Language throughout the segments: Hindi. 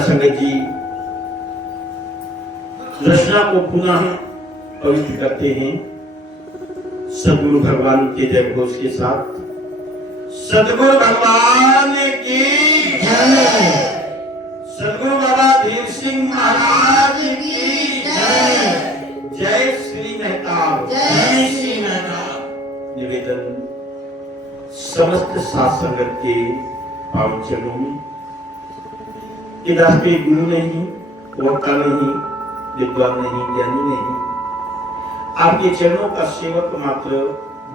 संगत जी, रचना को पुनः पवित्र करते हैं सदगुरु भगवान के जय घोष के साथ। सदगुरु भगवान की जय। सदगुरु बाबा धीर सिंह महाराज की जय। जय श्री मेहताब। जय श्री मेहताब। निवेदन समस्त साथ संगत के पावन चरणों में, कि दास के गुरु नहीं, वक्ता नहीं, विद्वान नहीं, ज्ञानी नहीं, आपके चरणों का सेवक मात्र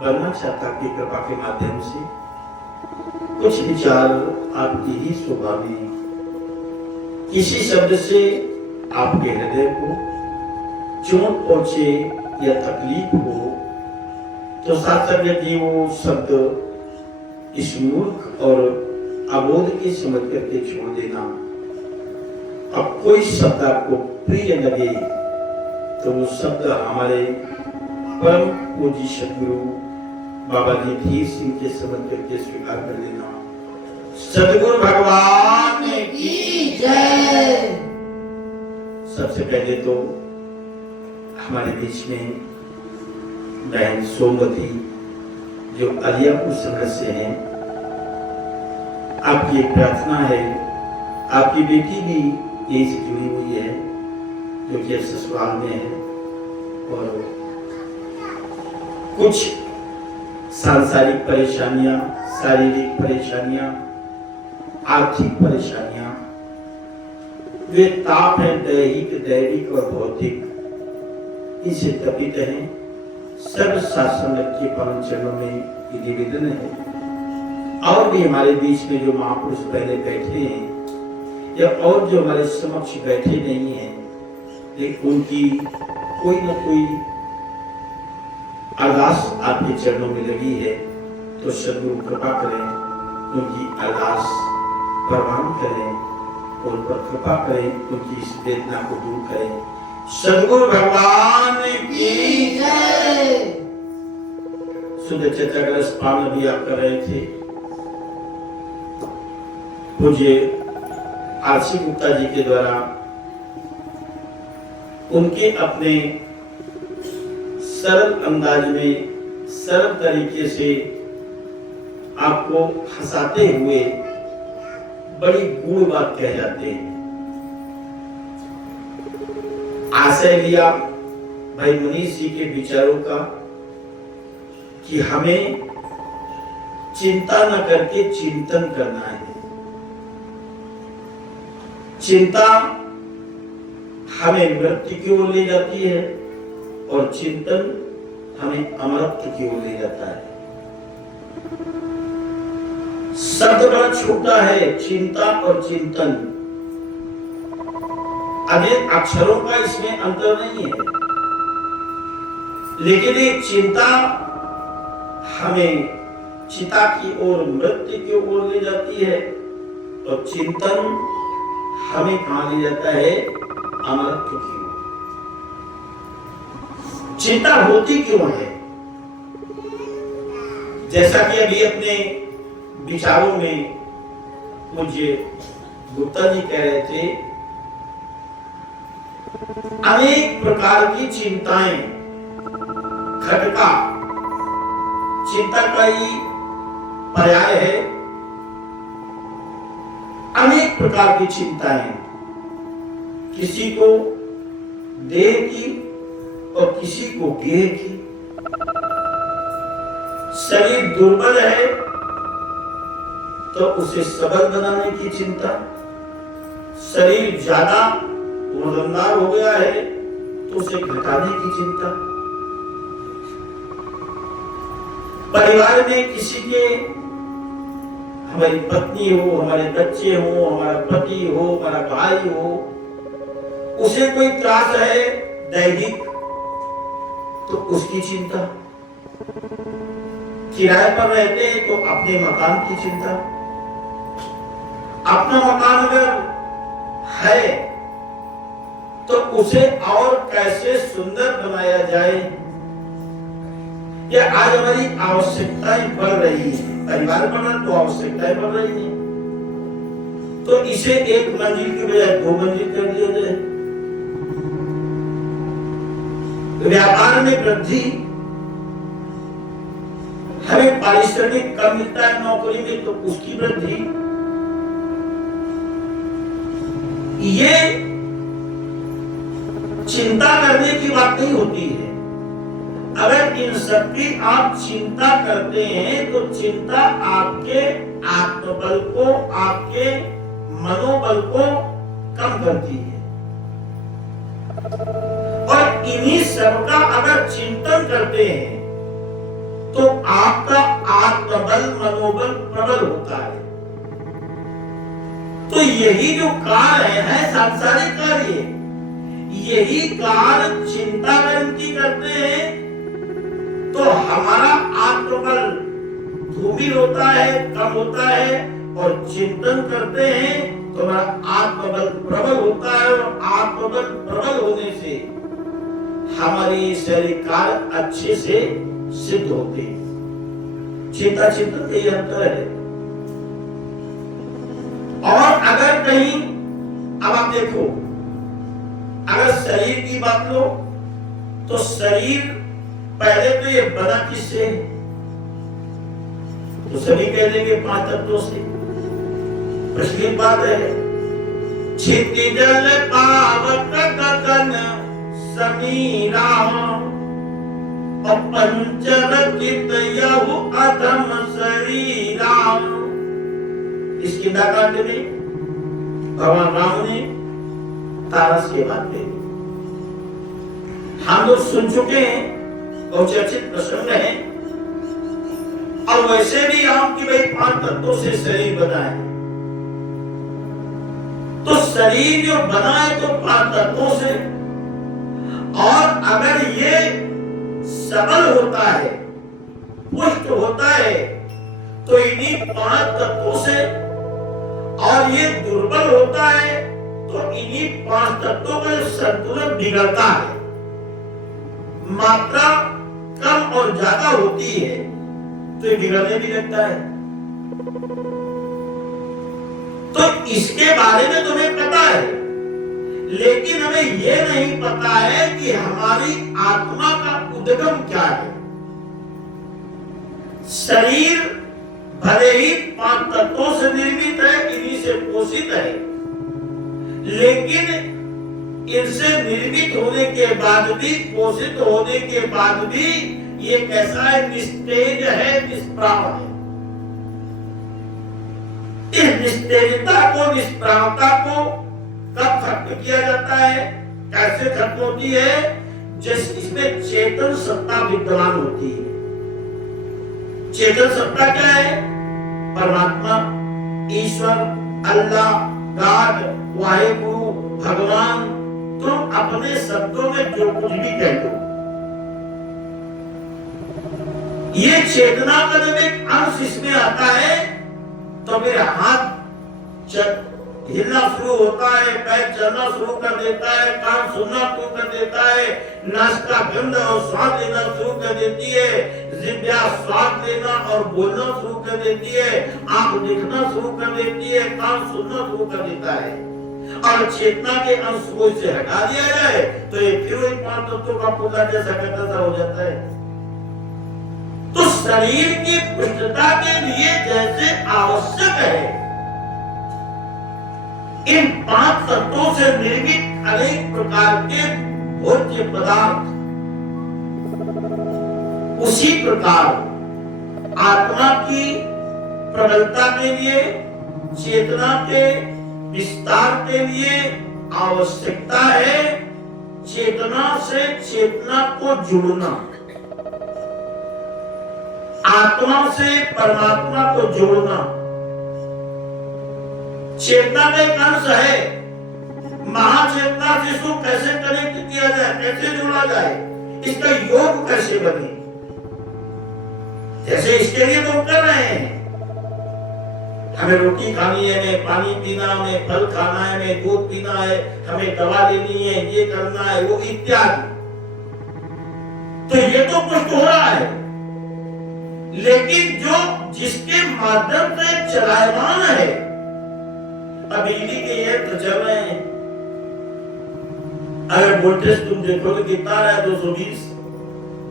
बनना चाहता कि कृपा के माध्यम से कुछ विचार आपकी ही शोभा में किसी शब्द से आपके हृदय को चोट पहुंचे या तकलीफ हो तो सार्थक जी वो शब्द इस मूर्ख और अबोध की समझ करके छोड़ देना। अब कोई शब्द आपको प्रिय लगे तो वो शब्द हमारे परम पूज्य सदगुरु बाबा जी धीर सिंह के समझ करके स्वीकार कर लेना। सदगुरु भगवान की जय। सबसे पहले तो हमारे बीच में बहन सोमवती जो अलियापुर संघर्ष से हैं, आपकी एक प्रार्थना है, आपकी बेटी भी यही से जुड़ी हुई है जो कि ससुराल में है और कुछ सांसारिक परेशानियां, शारीरिक परेशानियां, आर्थिक परेशानियां, वे ताप है दैहिक, दैविक और भौतिक, इनसे तपित हैं। सर्व शासन के पावन चरणों में ये निवेदन है। और भी हमारे बीच में जो महापुरुष पहले बैठे हैं या और जो हमारे समक्ष बैठे नहीं हैं, लेकिन उनकी कोई न कोई अरदास आपके चरणों में लगी है, तो सदगुरु कृपा करें, उनकी अरदास प्रवान करें, उन पर कृपा करें, उनकी इस वेदना को दूर करें। सदगुरु भगवान की जय। शुद्ध चर्चा का रसपान भी आप कर रहे थे। पूज्य आरसी गुप्ता जी के द्वारा उनके अपने सरल अंदाज में, सरल तरीके से आपको हंसाते हुए बड़ी गूढ़ बात कह जाते हैं। आशय लिया भाई मनीष जी के विचारों का कि हमें चिंता न करके चिंतन करना है। चिंता हमें मृत्यु की ओर ले जाती है और चिंतन हमें अमरत्व की ओर ले जाता है। शब्द बड़ा छोटा है, चिंता और चिंतन, अनेक अक्षरों का इसमें अंतर नहीं है, लेकिन एक चिंता हमें चिता की ओर, मृत्यु की ओर ले जाती है और चिंतन हमें कहां ले जाता है? अमरत्व की ओर। चिंता होती क्यों है? जैसा कि अभी अपने विचारों में मुझे गुप्ता जी कह रहे थे, अनेक प्रकार की चिंताएं, खटका चिंता का ही पर्याय है। अनेक प्रकार की चिंताएं, किसी को देह की और किसी को गेह की। शरीर दुर्बल है तो उसे सबल बनाने की चिंता, शरीर ज्यादा वजनदार हो गया है तो उसे घटाने की चिंता, परिवार में किसी के, हमारी पत्नी हो, हमारे बच्चे हो, हमारा पति हो, हमारा भाई हो, उसे कोई त्रास है दैहिक तो उसकी चिंता, किराए पर रहते हैं तो अपने मकान की चिंता, अपना मकान अगर है तो उसे और कैसे सुंदर बनाया जाए, या आज हमारी आवश्यकताएं बढ़ रही है, परिवार बढ़ा तो आवश्यकताएं बढ़ रही है, तो इसे एक मंजिल की बजाय 2 मंजिल कर दिया जाए। व्यापार में वृद्धि, हमें पारिश्रमिक कम मिलता है नौकरी में तो उसकी वृद्धि। ये चिंता करने की बात नहीं होती है। अगर इन सबकी आप चिंता करते हैं तो चिंता आपके आत्मबल को, आपके मनोबल को कम करती है। और इन्हीं सबका अगर चिंतन करते हैं तो आपका आत्मबल, मनोबल प्रबल होता है। तो यही जो कार्य है सांसारिक कार्य, यही कार्य चिंता की करते हैं तो हमारा आत्मबल धूमिल होता है, कम होता है। और चिंतन करते हैं तो हमारा आत्मबल प्रबल होता है। और आत्मबल प्रबल होने से हमारे शारीरिक कार्य अच्छे से सिद्ध होते हैं। चिंता चिंतन का ये अंतर है। और अगर कहीं, अब आप देखो, अगर शरीर की बात लो तो शरीर पहले तो ये बना किससे? तो सभी कह देंगे 5 तत्वों से। प्रचलित बात है, क्षिति जल पावक गगन समीरा और पंचरकित यहु अधम शरीरा। इस किंदाकांड में भगवान राम ने तारस की बात कही। हम लोग सुन चुके हैं, बहुचर्चित प्रसंग है। और वैसे भी हम कि भाई 5 तत्वों से शरीर बना है। तो शरीर जो बना है तो 5 तत्वों से। और अगर ये सबल होता है, पुष्ट होता है तो इन्हीं 5 तत्वों से। और ये दुर्बल होता है तो इन्हीं 5 तत्वों का संतुलन बिगड़ता है। मात्रा कम और ज्यादा होती है तो ये बिगड़ने भी लगता है। तो इसके बारे में तुम्हें पता है, लेकिन हमें यह नहीं पता है कि हमारी आत्मा का उद्गम क्या है। शरीर भले ही 5 तत्वों से निर्मित है, इन्हीं से पोषित है, लेकिन इनसे निर्मित होने के बाद भी, पोषित होने के बाद भी ये कैसा है? निस्तेज है, निष्प्राण है। इस निस्तेजता को, निष्प्राणता को कब खत्म किया जाता है? कैसे खत्म होती है? जिस इसमें चेतन सत्ता विद्यमान होती है। चेतन सत्ता क्या है? परमात्मा, ईश्वर, अल्लाह, गॉड, वाहेगुरु, भगवान, तुम अपने शब्दों में जो कुछ भी कह दो, ये चेतना का जब एक अंश इसमें आता है तो मेरे हाथ हिलना शुरू होता है, पैर चलना शुरू कर देता है, कान सुनना शुरू कर देता है, नाक का गंध और स्वाद लेना शुरू कर देती है, जिह्वा स्वाद लेना और बोलना शुरू कर देती है, आंख देखना शुरू कर देती है, कान सुनना शुरू कर देता है। और चेतना के अंश को इससे हटा दिया जाए तो ये फिर वही 5 तत्वों का पूरा जैसा कहता हो जाता है। तो शरीर की पुष्टता के लिए जैसे आवश्यक है इन 5 तत्वों से निर्मित अनेक प्रकार के भोज्य पदार्थ, उसी प्रकार आत्मा की प्रबलता के लिए, चेतना के विस्तार के लिए आवश्यकता है चेतना से चेतना को जुड़ना, आत्मा से परमात्मा को जोड़ना। चेतना का एक अंश है, महाचेतना से इसको कैसे कनेक्ट किया जाए, कैसे जोड़ा जाए, इसका योग कैसे बने, जैसे इसके लिए तो कर रहे हैं। हमें रोटी खानी है, हमें पानी पीना, हमें फल खाना है, हमें दूध पीना है, हमें दवा लेनी है, ये करना है, वो इत्यादि। तो ये तो कुछ हो रहा है, लेकिन जो जिसके माध्यम से चलायमान है, अब बिजली के यंत्र चल रहे हैं, अगर वोल्टेज तुम देखोगे कितना आ रहा है, 220,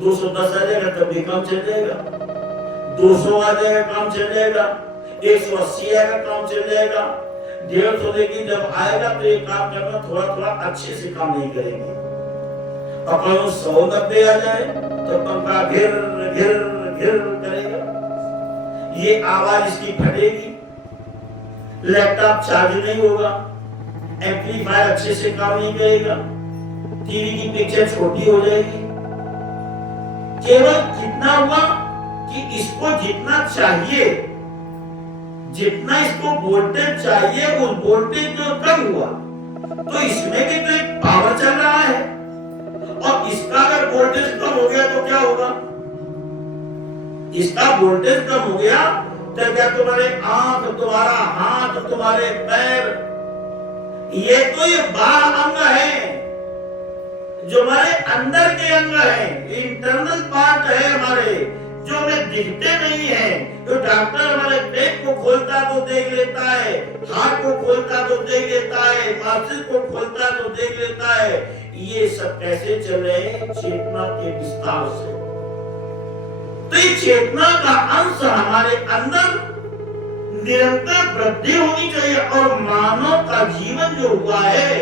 210 आ जाएगा तब भी काम चल जाएगा, 200 आ जाएगा काम चल जाएगा, 180 आएगा काम चल जाएगा, 150 लेकिन जब आएगा तो ये काम करना थोड़ा थोड़ा अच्छे से काम नहीं करेंगे। अपन 190 आ जाए तो पंखा घिर घिर घिर करेगा, ये आवाज इसकी फटेगी, लैपटॉप चार्ज नहीं होगा, एम्पलीफायर अच्छे से काम नहीं करेगा, टीवी की पिक्चर छोटी हो जाएगी। केवल कितना हुआ कि इसको जितना चाहिए, जितना इसको वोल्टेज चाहिए, उस वोल्टेज जो कम हुआ तो इसमें भी तो एक पावर चल रहा है, और इसका अगर वोल्टेज कम हो गया तो क्या होगा? इसका वोल्टेज कम हो गया तो क्या तुम्हारे आंख, तुम्हारा हाथ, तुम्हारे पैर, ये तो ये बाह्य अंग है, जो हमारे अंदर के अंग है, इंटरनल पार्ट है हमारे, जो हमें दिखते नहीं है। तो डॉक्टर हमारे पेट को खोलता तो देख लेता है, हाथ को खोलता तो देख लेता है, मस्तिष्क को खोलता तो देख लेता है। ये सब कैसे चल रहे हैं? चेतना के विस्तार से। तो ये चेतना का अंश हमारे अंदर निरंतर वृद्धि होनी चाहिए, और मानव का जीवन जो हुआ है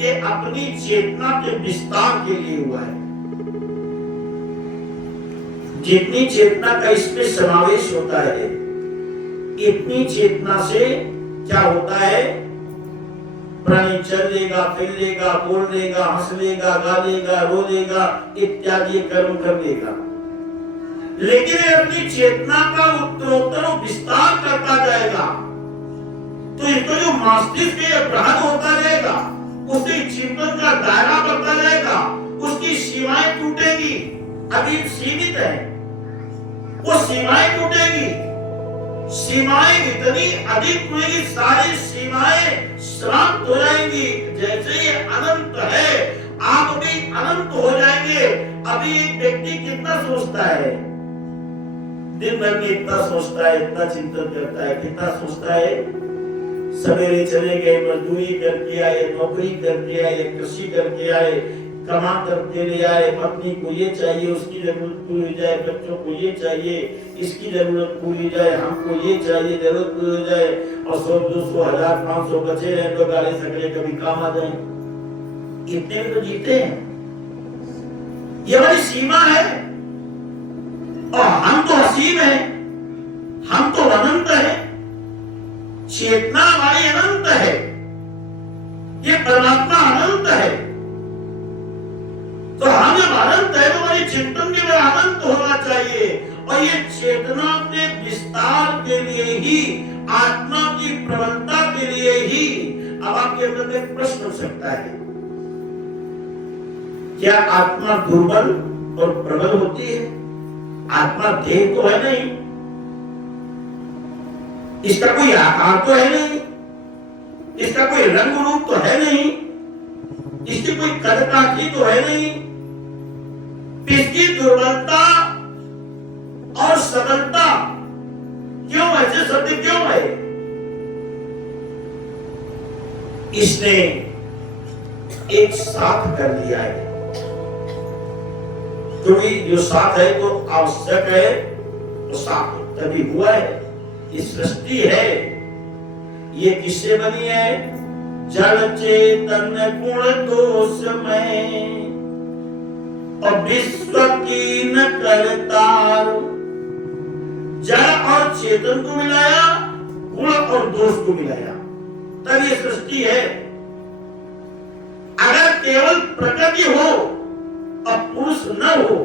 ये अपनी चेतना के विस्तार के लिए हुआ है। जितनी चेतना का इसमें समावेश होता है, इतनी चेतना से क्या होता है? प्राणी चल लेगा, फिर लेगा, बोल लेगा, हंस लेगा, गा लेगा, रो लेगा, इत्यादि कर्म कर लेगा। लेकिन अपनी चेतना का उत्तरोत्तर विस्तार करता जाएगा तो इसको जो मस्तिष्क बृहद होता जाएगा, उसके चिंतन का दायरा बढ़ता जाएगा, उसकी सीमाएं टूटेगी। अभी सीमित है, वो सीमाएं टूटेगी, सीमाएं इतनी अधिक टूटेगी, सारी सीमाएं समाप्त हो जाएंगी। जैसे ये अनंत है, आप भी अनंत हो जाएंगे। अभी एक व्यक्ति कितना सोचता है, दिन भर में इतना सोचता है, इतना चिंतन करता है, कितना सोचता है। सवेरे चले गए, मजदूरी करके आए, नौकरी करके आए, कृषि करके आए, कमा करके ले आए, पत्नी को ये चाहिए, उसकी जरूरत पूरी हो जाए, बच्चों को ये चाहिए, इसकी जरूरत पूरी हो जाए, हमको ये चाहिए, जरूरत पूरी हो जाए, और 100, 200, 1000, 500 बचे रहे तो गाड़ी सकले कभी काम आ जाए। इतने में तो जीते हैं, ये हमारी सीमा है। और हम तो असीम है, हम तो अनंत है, चेतना हमारी अनंत है, ये परमात्मा अनंत है। तो हम जब अनंत है तो हमारी चिंतन भी अनंत होना चाहिए। और ये चेतना के विस्तार के लिए ही, आत्मा की प्रबलता के लिए ही। अब आपके अंदर एक प्रश्न हो सकता है, क्या आत्मा दुर्बल और प्रबल होती है? आत्मा देह तो है नहीं, इसका कोई आकार तो है नहीं, इसका कोई रंग रूप तो है नहीं, इसकी कोई कद काठी तो है नहीं। इसकी दुर्बलता और सबलता क्यों, ऐसे शब्द क्यों है? इसने एक साथ कर लिया है, क्योंकि जो साथ है तो आवश्यक है, तो साथ तभी हुआ है। ये सृष्टि है, ये किससे बनी है? जड़ चेतन गुण दोषमय और विश्व की न करतार। जड़ और चेतन को मिलाया, गुण और दोष को मिलाया, तब ये सृष्टि है। अगर केवल प्रकृति हो और पुरुष न हो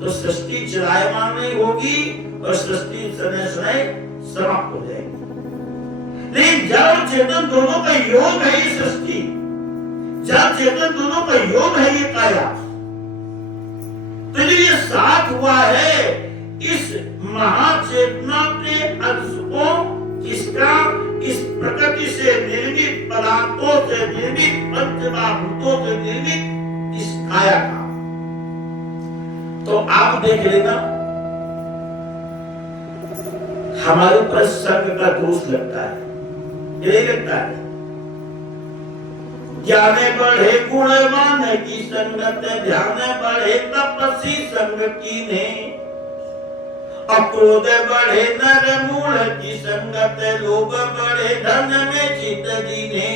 तो सृष्टि चलायमान नहीं होगी और सृष्टि शनय समाप्त हो जाएगी। लेकिन जड़ और चेतन दोनों का योग है ये सृष्टि, जड़ चेतन दोनों का योग है ये काया। तो ये साथ हुआ है, इस महाचेतना के अंश को, इसका इस प्रकृति से निर्मित पदार्थों से निर्मित पंचमहाभूतों से निर्मित इस काया का। तो आप देख लेना, हमारे ऊपर संग का दोष लगता है। यही लगता है। ज्ञाने बढ़े गुणवान की संगत, ध्यान बढ़े तपस्वी संग कीने, अक्रोध बढ़े नर मूढ़ की संगत, लोभ बढ़े धन में चित दीने,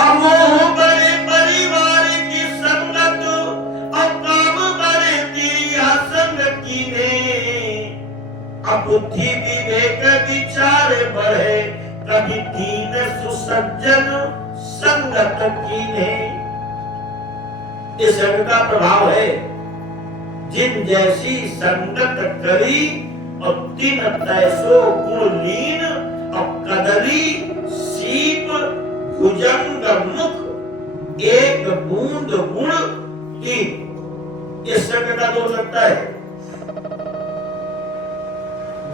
अमोह बढ़े परिवार की संगत, अकाम बढ़े क्रिया संग कीने, अबुद्धि विवेक विचार बढ़े, कभी दीन सुसज्जन संगत कीने। इस संग का प्रभाव है, जिन जैसी संगत करी और तीन तैसो गुण लीन, और कदली सीप भुजंग मुख, एक बूंद गुण तीन। इस संग का दोष लगता है।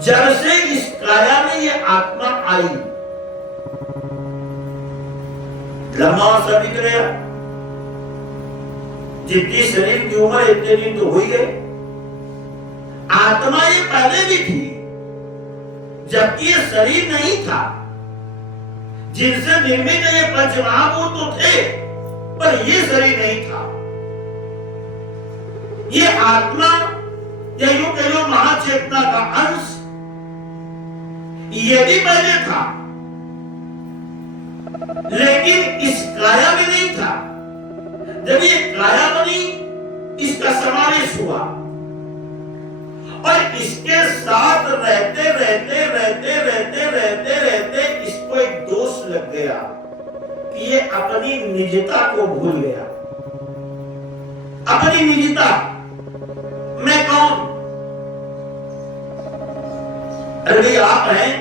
जब से इस काया में ये आत्मा आई, लंबा सभी गया, जितनी शरीर की उम्र इतने दिन तो हो ही गए। आत्मा ये पहले भी थी, जबकि ये शरीर नहीं था। जिनसे निर्मित ये पंचमहाभूत तो थे, पर ये शरीर नहीं था। ये आत्मा या यूं कह लो महाचेतना का अंश ये भी पहले था, लेकिन इस काया में नहीं था। जब ये काया बनी, इसका समावेश हुआ और इसके साथ रहते रहते रहते रहते रहते रहते इसको एक दोष लग गया कि ये अपनी निजता को भूल गया। अपनी निजता, मैं कौन? अरे आप हैं,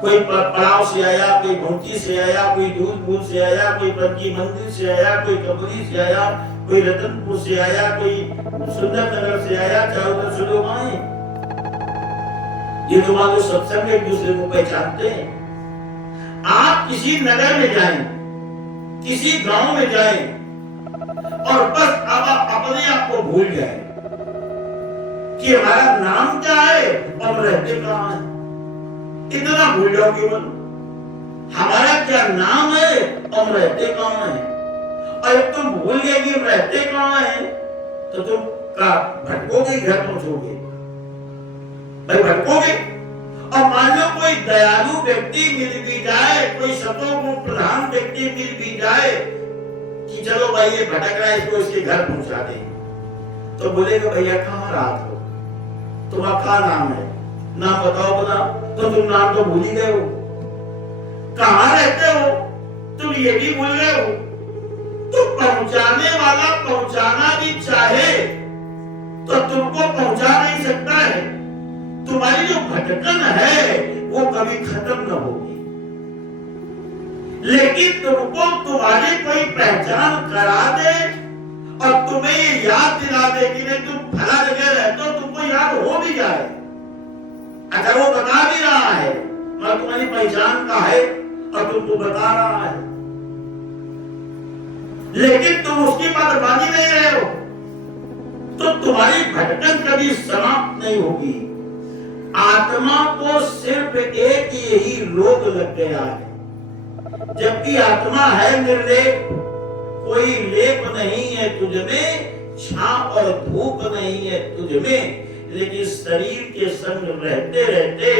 कोई पड़ाव से आया, कोई भौंकी से आया, कोई दूधपुर से आया, कोई पंची मंदिर से आया, कोई कबरी से आया, कोई रतनपुर से आया, कोई सुंदरनगर से आया, चारों तरफ से लोग आए। ये तो मान लो सत्संग एक दूसरे को पहचानते हैं। आप किसी नगर में जाएं, किसी गांव में जाएं और बस अब आप अपने आप को भूल जाएं कि हमारा नाम क्या है और रहते कहां है। इतना भूल जाओ केवल हमारा क्या नाम है और रहते कहां है। और तुम भूल गए कि रहते कहां है तो तुम का भटकोगे, घर पहुंचोगे, भाई भटकोगे। और मान लो कोई दयालु व्यक्ति मिल भी जाए, कोई सतोगुण प्रधान व्यक्ति मिल भी जाए कि चलो भाई ये भटक रहा है, इसको इसके घर पहुंचा दे, तो बोलेगा भैया कहां रात हो, तुम्हारा क्या नाम है, नाम बताओ। बता तो तुम नाम तो भूल ही गए हो, कहां रहते हो तुम ये भी भूल गए हो। तो पहुंचाने वाला पहुंचाना भी चाहे तो तुमको पहुंचा नहीं सकता है। तुम्हारी जो भटकन है वो कभी खत्म न होगी, लेकिन तुमको तुम्हारी कोई पहचान करा दे और तुम्हें ये याद दिला दे कि नहीं तुम भला जगह रहते हो, तुमको याद हो भी जाए। अगर वो बता भी रहा है और तुम्हारी पहचान का है और तुमको बता रहा है, लेकिन तुम उसकी बात मान ही नहीं रहे हो, तो तुम्हारी भटकन कभी समाप्त नहीं होगी। आत्मा को सिर्फ एक यही रोग लग गया है, जबकि आत्मा है निर्लेप, कोई लेप नहीं है तुझमें, छांव और धूप नहीं है तुझमें, लेकिन शरीर के संग रहते रहते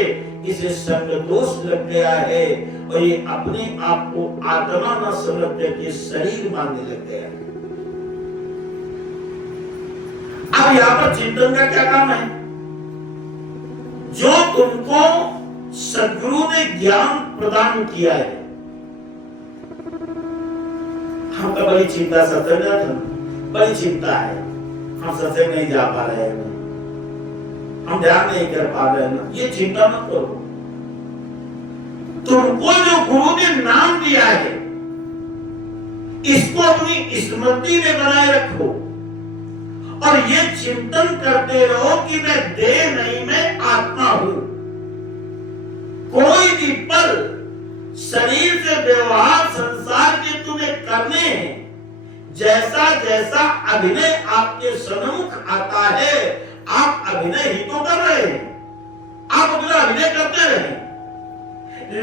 इसे संग दोष लग गया है और ये अपने आप को आत्मा न समझ के शरीर मानने लग गया। अब यहां पर चिंतन का क्या काम है? जो तुमको सद्गुरु ने ज्ञान प्रदान किया है, हमको बड़ी चिंता सत्संग, बड़ी चिंता है, हम सत्संग नहीं जा पा रहे हैं, हम ध्यान नहीं कर पा रहे हैं। ये चिंता मत करो, तुमको जो गुरु ने नाम दिया है इसको अपनी स्मृति में बनाए रखो और ये चिंतन करते रहो कि मैं देह नहीं, मैं आत्मा हूं। कोई भी पल शरीर से व्यवहार संसार के तुम्हें करने हैं, जैसा जैसा अभिनय आपके सन्मुख आता है आप अभिनय ही तो कर रहे हैं, आप अपना अभिनय करते रहे।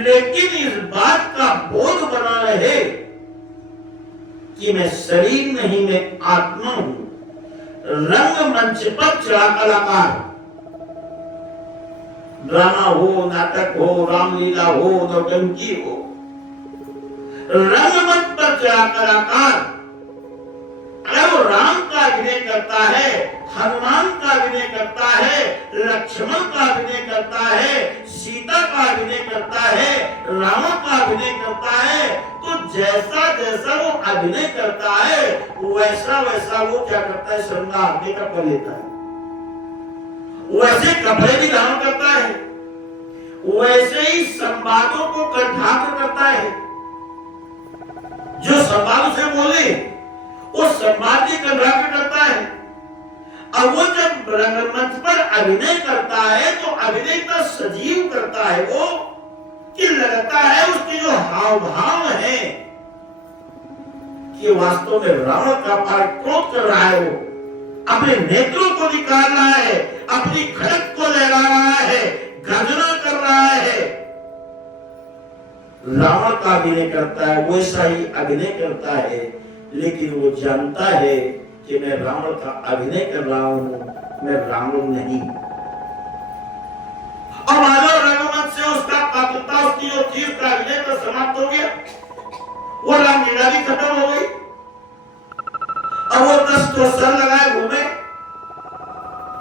लेकिन इस बात का बोध बना रहे कि मैं शरीर नहीं, मैं आत्मा हूं। रंगमंच पर चढ़ा कलाकार, ड्रामा हो, नाटक हो, रामलीला हो, नौटंकी हो, रंगमंच पर चढ़ा कलाकार अगर वो राम का अभिनय करता है, हनुमान का अभिनय करता है, लक्ष्मण का अभिनय करता है, सीता का अभिनय करता है, रावण का अभिनय करता है, तो जैसा जैसा वो अभिनय करता है वैसा वैसा वो क्या करता है, श्रृंगार मेकअप कर लेता है, वैसे कपड़े भी धारण करता है, वैसे ही संवादों को कंठाग्र करता है। जो संवाद से बोले वो संवाद की कंठाग्र करता है। अब वो जब रंगमंच पर अभिनय करता है तो अभिनय का सजीव करता है वो, कि लगता है उसके जो हाव भाव है कि वास्तव में रावण का पराक्रम कर रहा है, वो अपने नेत्रों को निकाल रहा है, अपनी खड़क को लहरा रहा है, गर्जना कर रहा है। रावण का अभिनय करता है, वैसा ही अभिनय करता है, लेकिन वो जानता है कि मैं रावण का अभिनय कर रहा हूं, मैं रावण नहीं। और मानव रंगमंच से उसका पात्रता, उसकी जो चीज का अभिनय तो समाप्त हो गया, वो रामलीला भी खत्म हो गई। अब वो 10 तो सर लगाए घूमे,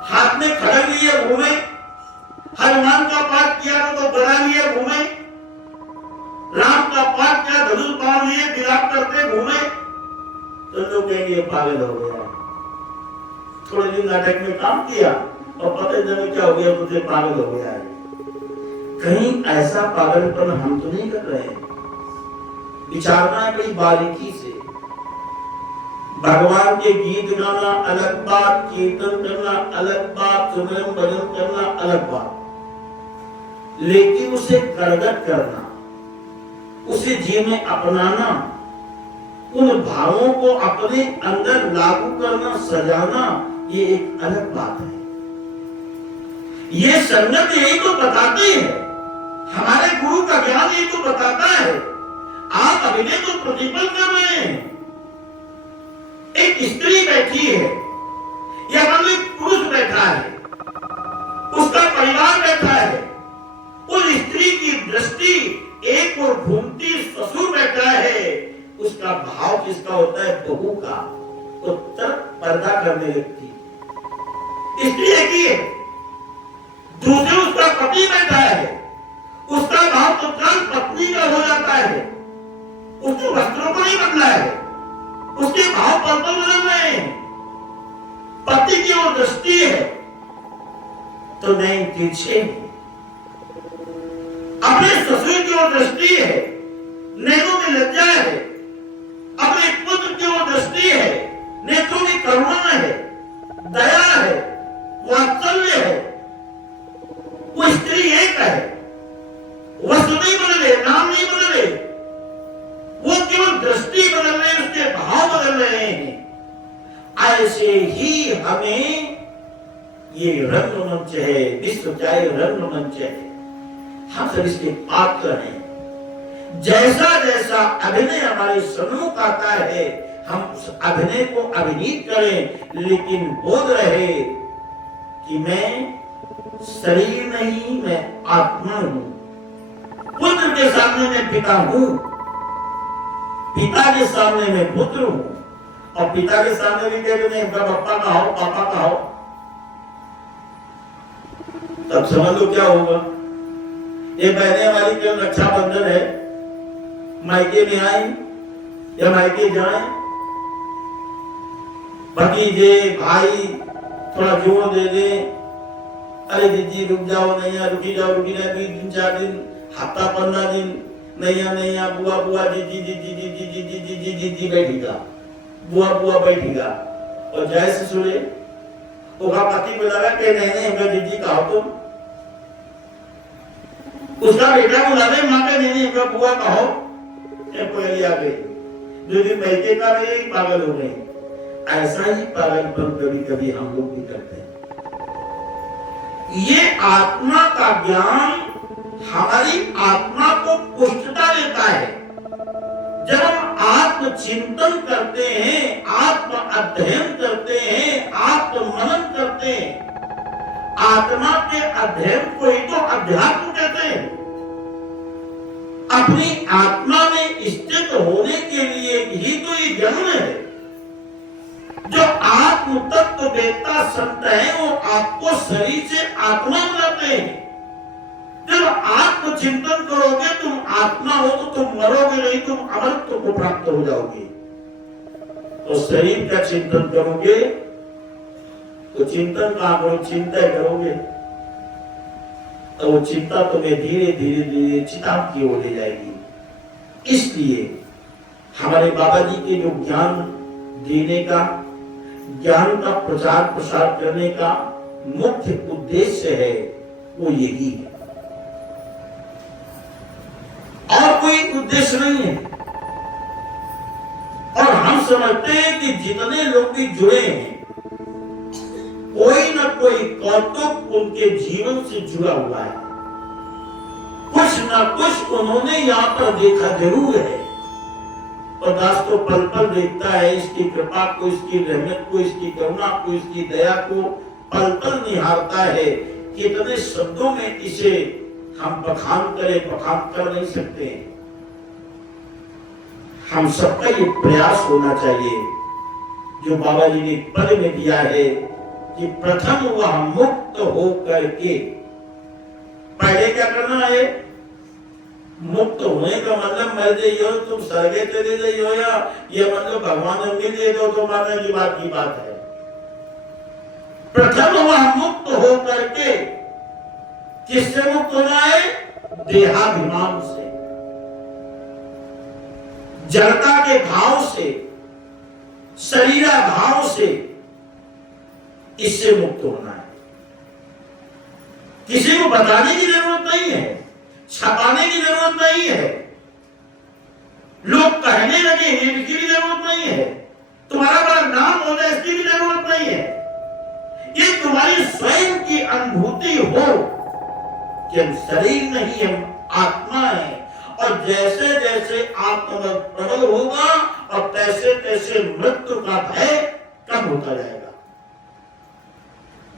हाथ में खड़ग लिए घूमे, हनुमान का पाठ किया तो गदा लिए घूमे, राम का पाठ किया धनुष बाण लिए विलाप करते घूमे, तो लोग कहेंगे पागल हो गया। थोड़े दिन नाटक में काम किया और पता नहीं क्या हो गया, तुझे पागल हो गया है। कहीं ऐसा पागलपन हम तो नहीं कर रहे हैं। विचारना है बड़ी बारीकी से। भगवान के गीत गाना अलग बात, कीर्तन करना अलग बात, सुमरन भजन करना अलग बात, लेकिन उसे करगट करना, उसे जीवन में अपनाना, उन भावों को अपने अंदर लागू करना, सजाना, ये एक अलग बात है। ये संगत यही तो बताते हैं, हमारे गुरु का ज्ञान यही तो बताता है। आप अभिनय तो प्रतिपल कर रहे हैं। एक स्त्री बैठी है या मान लो पुरुष बैठा है, उसका परिवार बैठा है, उस स्त्री की दृष्टि एक और घूमती ससुर बैठा है, उसका भाव किसका होता है, बहू का, उत्तर पर्दा करने लगती। स्त्री एक ही है, दूसरे उसका पति बैठा है, उसका भाव तुरंत पत्नी का हो जाता है, उसके वस्त्रों को नहीं बदला है, उसके भाव पर तो बदल रहे हैं। पति की वो दृष्टि है तो नहीं तिरछे, अपने ससुर की वो दृष्टि है, नैनों में लज्जा है, अपने पुत्र की वो दृष्टि है, नेत्रों में करुणा है, दया है, वात्सल्य है। वो स्त्री एक है, वस्त्र नहीं बदले, नाम नहीं बदले, वो केवल दृष्टि बदल रहे, उसके भाव बदल रहे हैं। ऐसे ही हमें ये रंगमंच है, विश्व चाहे रंगमंच है, हम सब इसके पात्र हैं। जैसा जैसा अभिनय हमारे सम्मुख आता है हम उस अभिनय को अभिनीत करें, लेकिन बोध रहे कि मैं शरीर नहीं, मैं आत्मा हूं। पुत्र के सामने मैं पिता हूं, पिता के सामने मैं पुत्र हूं, और पिता के सामने भी कहते नहीं पापा का हो, पापा का हो, तब समझ लो क्या होगा। ये बहने वाली केवल रक्षाबंधन है, मायके में आए या मायके जाए, भतीजे भाई थोड़ा जोर दे दे, अरे दीदी रुक जाओ, नहीं रुकी जाओ, रुकी ना 2 दिन 4 दिन, हफ्ता 15 दिन, नहीं बुआ बुआ जी जी बैठेगा, बुआ बुआ बैठेगा, और जैसे सुने उसका पति बुलावा के नहीं होगा दीदी का हो, तुम उसका बेटा बुलावे माँ के नहीं होगा बुआ कहो, कोई आ गई 2 दिन बैठे का रहे, पागल हो गए। ऐसा ही पागलपन कभी कभी हम लोग भी करते हैं। ये आत्मा का ज्ञान हमारी आत्मा को चिंतन करते हैं, आत्म अध्ययन करते हैं, आत्म मनन करते हैं। आत्मा के अध्ययन को ही तो अध्यात्म कहते हैं। अपनी आत्मा में स्थित होने के लिए ही तो ये जन्म है। जो आत्म तत्व वेत्ता संत है वो आपको शरीर से आत्मा बनाते हैं। जब आत्म चिंतन करोगे, तुम आत्मा हो तो तुम मरोगे नहीं, तुम अमरत्व को प्राप्त हो जाओगे। तो शरीर का चिंतन करोगे तो चिंतन कहां करो, चिंता करोगे तो वो चिंता तुम्हें धीरे धीरे धीरे चिता की ओर ले जाएगी। इसलिए हमारे बाबा जी के जो ज्ञान देने का, ज्ञान का प्रचार प्रसार करने का मुख्य उद्देश्य है वो यही है, और कोई उद्देश्य नहीं है। और हम समझते हैं कि जितने लोग भी जुड़े हैं, कोई न कोई कौतुक उनके जीवन से जुड़ा हुआ है। कुछ न कुछ उन्होंने यहाँ पर देखा जरूर है। और दास तो पल पल देखता है इसकी कृपा को, इसकी रहमत को, इसकी करुणा को, इसकी दया को पल पल निहारता है। कितने शब्दों में इसे हम बखान कर नहीं सकते। हम सबका ये प्रयास होना चाहिए जो बाबा जी ने पद में दिया है कि प्रथम वह मुक्त हो करके, पहले क्या करना है? मुक्त होने का मतलब मर जाइयो, तुम स्वर्गे चले जाइयो, या ये मतलब भगवान ने मिल दो तो मारने की बात है। प्रथम वह मुक्त हो करके, किससे मुक्त होना है? देहाभिमान से, जड़ता के भाव से, शरीरा भाव से, इससे मुक्त होना है। किसी को बताने की जरूरत नहीं है, छपाने की जरूरत नहीं है, लोग कहने लगे इसकी भी जरूरत नहीं है, तुम्हारा बड़ा नाम हो जाए इसकी भी जरूरत नहीं है। ये तुम्हारी स्वयं की अनुभूति हो कि हम शरीर नहीं, हम आत्मा है। और जैसे जैसे आत्मा प्रबल होगा और तैसे तैसे मृत्यु का भय कम होता जाएगा।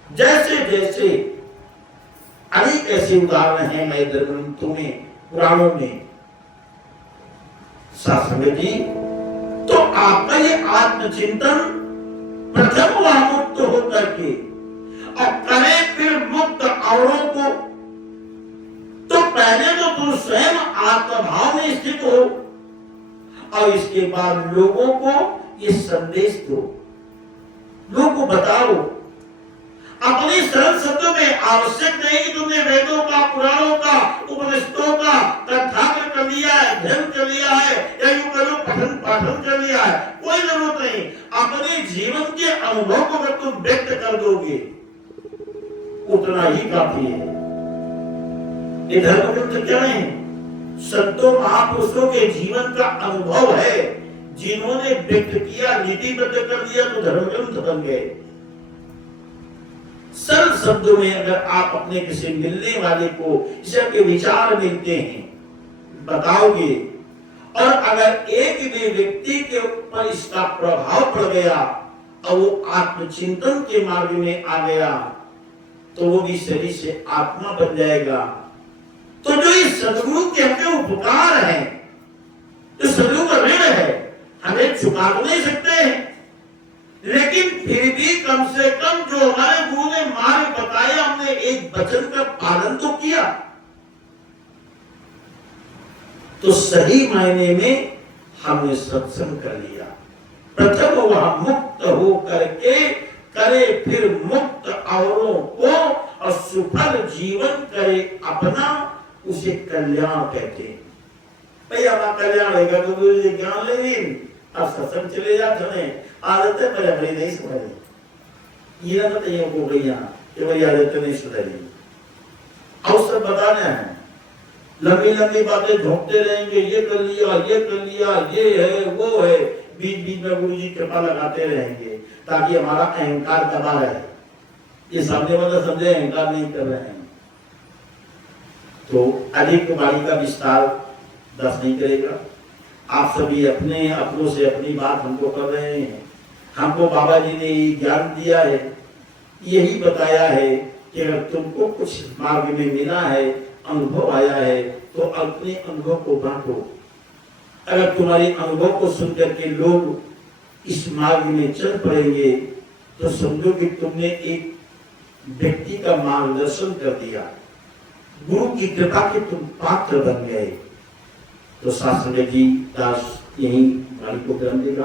जैसे जैसे अनेक ऐसे उदाहरण हैं मैं ग्रंथों में, पुराणों में, शास्त्र जी। तो आपका ये आत्मचिंतन प्रथम वह मुक्त होकर के और करे फिर मुक्त औरों को। तो पहले तो तू स्वयं आत्मभाव में स्थित हो और इसके बाद लोगों को ये संदेश दो, लोगों को बताओ अपने सरल शब्दों में। आवश्यक नहीं कि तुमने वेदों का, पुराणों का, उपनिषदों का तथाकथन कर लिया है, अध्ययन कर लिया है, या यूं करो पठन पाठन कर लिया है, कोई जरूरत नहीं। अपने जीवन के अनुभव को अगर तुम व्यक्त कर दोगे उतना ही काफी है। ये धर्म ग्रंथ क्या है? संतों महापुरुषों के जीवन का अनुभव है, जिन्होंने व्यक्त किया, नीतिबद्ध कर दिया तो धर्म ग्रंथ बन गए। सरल शब्दों में अगर आप अपने किसी मिलने वाले को इसके विचार मिलते हैं, बताओगे, और अगर एक भी व्यक्ति के ऊपर इसका प्रभाव पड़ गया और वो आत्मचिंतन के मार्ग में आ गया तो वो भी शरीर से आत्मा बन जाएगा। तो जो इस सदगुरु के अपने उपकार है, जो सदगुरु का ऋण है, हमें चुका तो नहीं सकते हैं, लेकिन फिर भी कम से कम जो हमारे गुरु ने मार्ग बताया, हमने एक वचन का पालन तो किया, तो सही मायने में हमने सत्संग कर लिया। प्रथम वह मुक्त हो करके करे फिर मुक्त औरों को, और सुफल जीवन करे अपना, उसे कल्याण कहते हैं। भैया हमारा कल्याण होगा तो गुरु जी ज्ञान ले लें, अब सत्संग चले जाते हैं। आदत है पर अपनी नहीं सुधारी, ये ना बताइए को भैया कि मेरी आदत नहीं सुधारी। अवसर बताना है, लंबी लंबी बातें झोंकते रहेंगे, ये कर लिया, ये कर लिया, ये है वो है, बीच बीच में गुरु जी कृपा लगाते रहेंगे ताकि हमारा अहंकार दबा रहे। ये सामने वाला समझे अहंकार नहीं कर रहे हैं। तो अधिक वाणी का विस्तार दस नहीं करेगा, आप सभी अपने अपनों से अपनी बात हमको कर रहे हैं। हमको बाबा जी ने ज्ञान दिया है, यही बताया है कि अगर तुमको कुछ मार्ग में मिला है, अनुभव आया है, तो अपने अनुभव को बांटो। अगर तुम्हारे अनुभव को सुनकर के लोग इस मार्ग में चल पड़ेंगे तो समझो कि तुमने एक व्यक्ति का मार्गदर्शन कर दिया, गुरु की कृपा के तुम पात्र बन गए। तो शास्त्र में जी दास यही वाणी को ग्रहण देगा।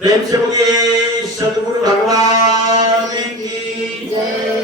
प्रेम से बोलिए सतगुरु भगवान की जय।